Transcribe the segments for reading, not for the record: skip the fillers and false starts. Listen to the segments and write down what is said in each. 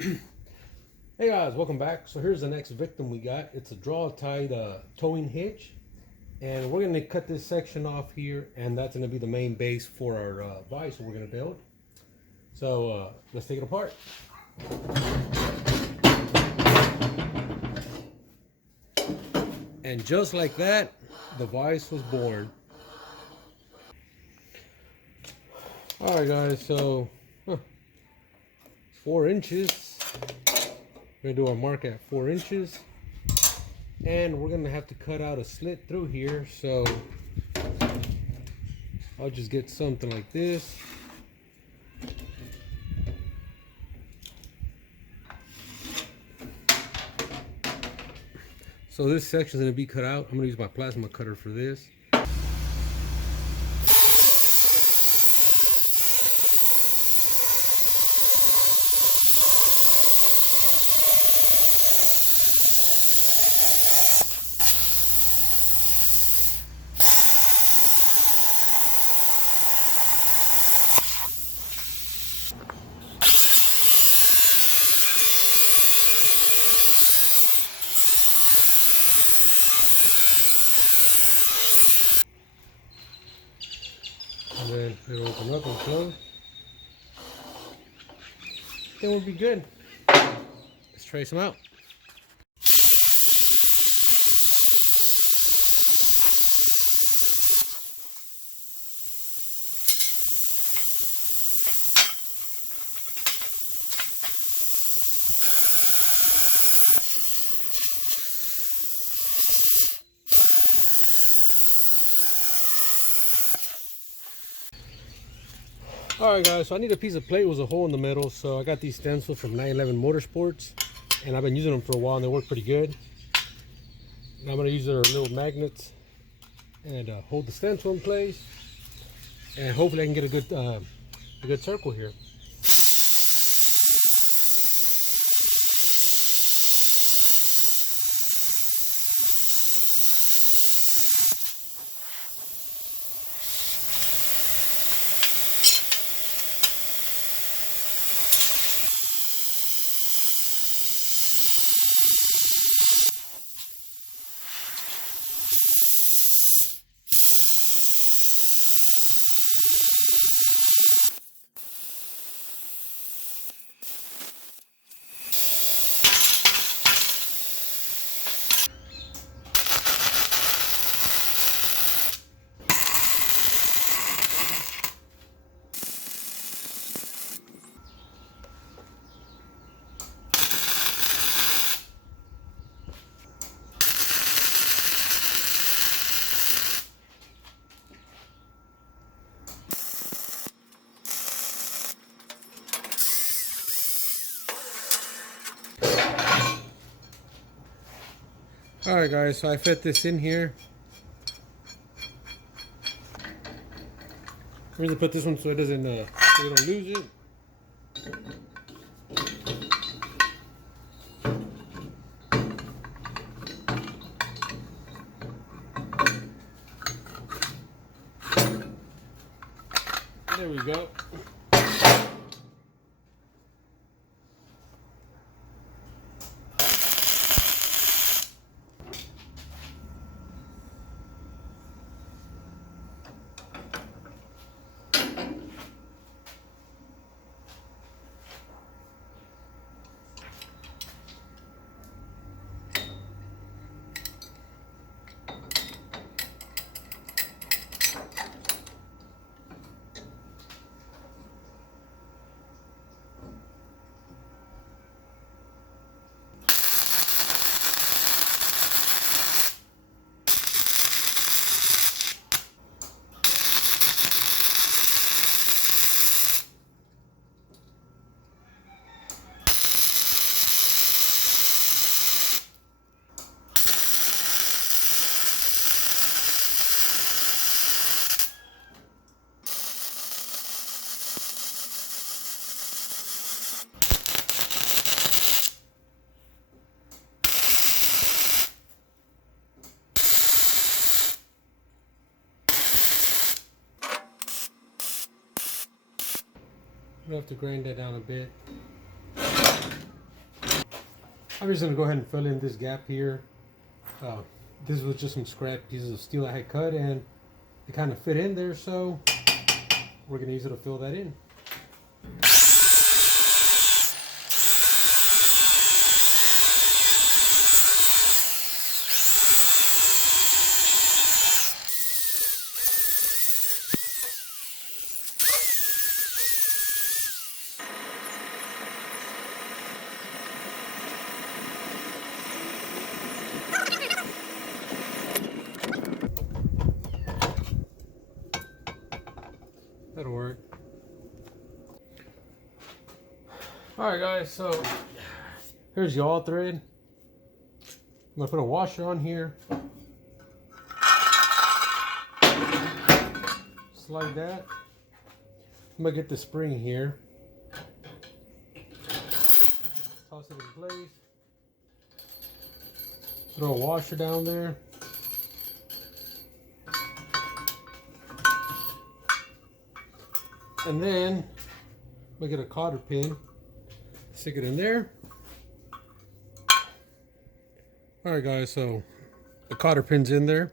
Hey guys, welcome back. So here's the next victim we got. It's a draw-tied towing hitch, and we're going to cut this section off here, and that's going to be the main base for our vise we're going to build. So let's take it apart. And just like that, the vise was born. All right, guys. So 4 inches. We're gonna do our mark at 4 inches, and we're gonna have to cut out a slit through here. So I'll just get something like this. So this section is gonna be cut out. I'm gonna use my plasma cutter for this. And then it'll open up and close. Then we'll be good. Let's trace them out. Alright guys, so I need a piece of plate with a hole in the middle. So I got these stencils from 911 Motorsports, and I've been using them for a while and they work pretty good. And I'm going to use their little magnets and hold the stencil in place, and hopefully I can get a good circle here. Alright guys, so I fit this in here. I'm going to put this one so it doesn't, so we don't lose it. There we go. We'll have to grind that down a bit. I'm just gonna go ahead and fill in this gap here. This was just some scrap pieces of steel I had cut, and it kind of fit in there, so we're gonna use it to fill that in. That'll work. Alright guys, so here's the all thread. I'm gonna put a washer on here. Just like that. I'm gonna get the spring here. Toss it in place. Throw a washer down there. And then I'm gonna get a cotter pin, stick it in there. Alright guys, so the cotter pin's in there.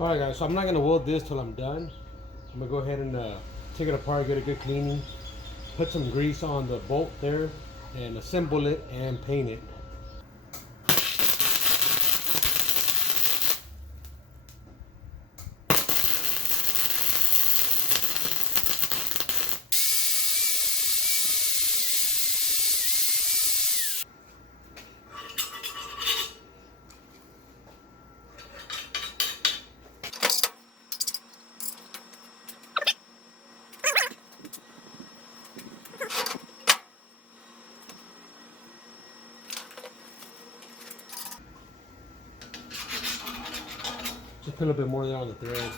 Alright guys, so I'm not going to weld this till I'm done. I'm going to go ahead and take it apart, get a good cleaning, put some grease on the bolt there, and assemble it and paint it. Just put a little bit more there on the threads.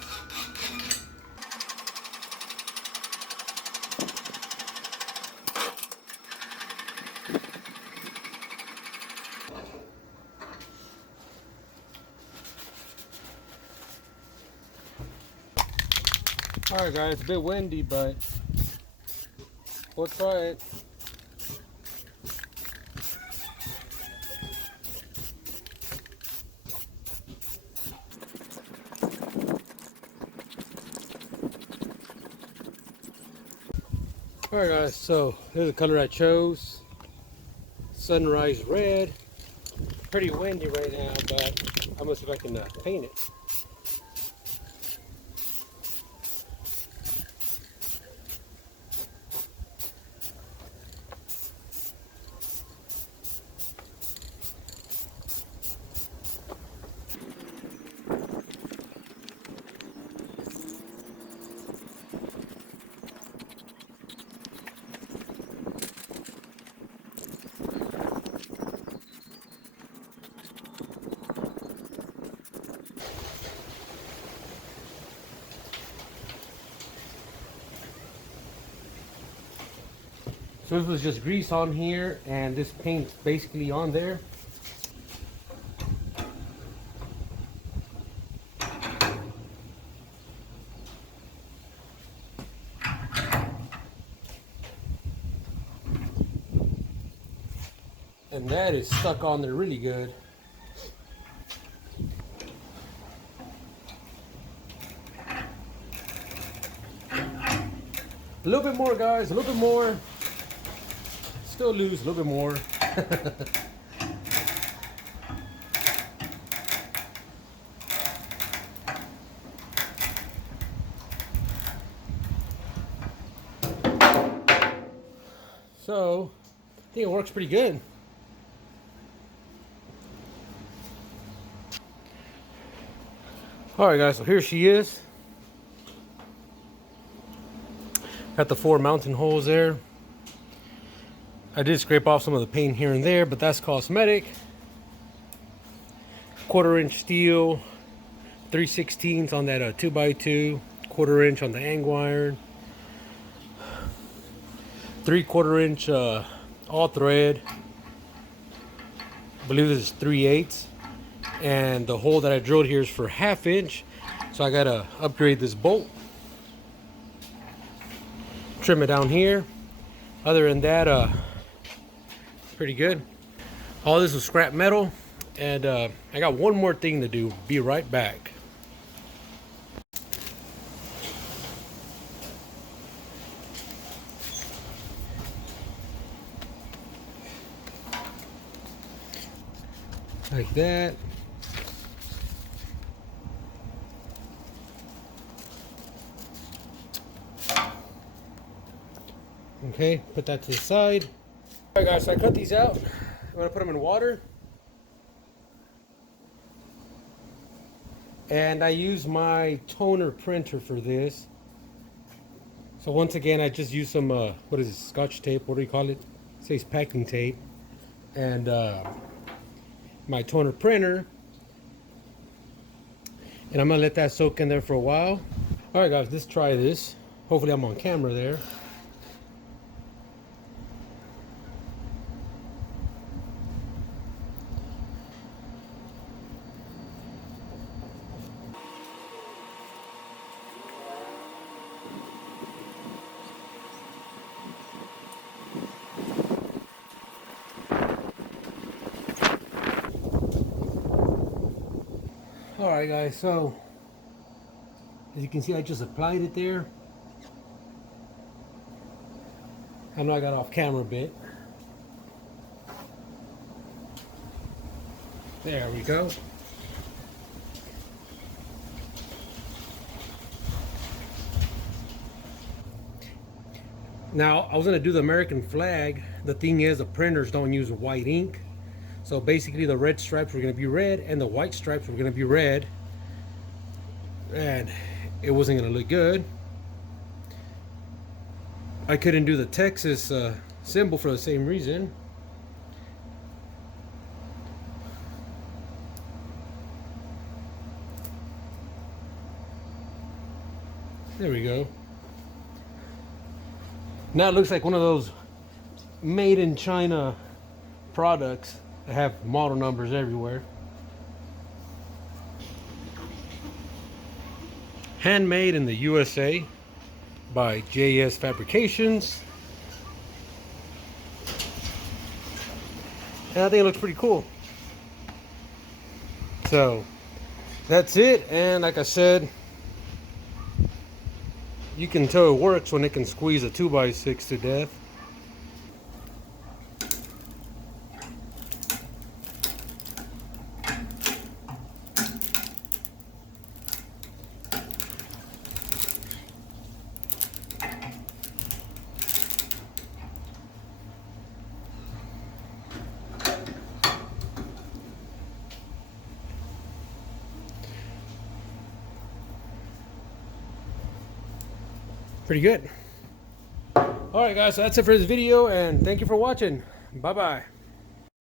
Alright guys, it's a bit windy, but we'll try it. Alright guys, so here's the color I chose. Sunrise red. Pretty windy right now, but I'm gonna see if I can paint it. So this was just grease on here, and this paint's basically on there. And that is stuck on there really good. A little bit more, guys, a little bit more. Still loose, a little bit more. So, I think it works pretty good. Alright guys, so here she is. Got the 4 mounting holes there. I did scrape off some of the paint here and there, but that's cosmetic. 1/4 inch steel, 3/16 on that 2x2, 1/4 inch on the angle iron, 3/4 inch all thread. I believe this is 3/8, and the hole that I drilled here is for 1/2 inch, so I gotta upgrade this bolt. Trim it down here. Other than that, pretty good. All this was scrap metal, and I got one more thing to do. Be right back. Like that. Okay, put that to the side. Alright guys, so I cut these out. I'm gonna put them in water. And I use my toner printer for this. So once again, I just use some, what is it, Scotch tape, what do you call it? It says packing tape. And my toner printer. And I'm gonna let that soak in there for a while. Alright guys, let's try this. Hopefully I'm on camera there. Alright guys, so as you can see, I just applied it there. I know I got off camera a bit. There we go. Now, I was going to do the American flag. The thing is, the printers don't use white ink. So basically the red stripes were going to be red and the white stripes were going to be red. And it wasn't going to look good. I couldn't do the Texas symbol for the same reason. There we go. Now it looks like one of those made in China products that have model numbers everywhere. Handmade in the USA by JS Fabrications. And I think it looks pretty cool. So that's it. And like I said, you can tell it works when it can squeeze a 2x6 to death. Pretty good. Alright guys, so that's it for this video, and thank you for watching. Bye bye.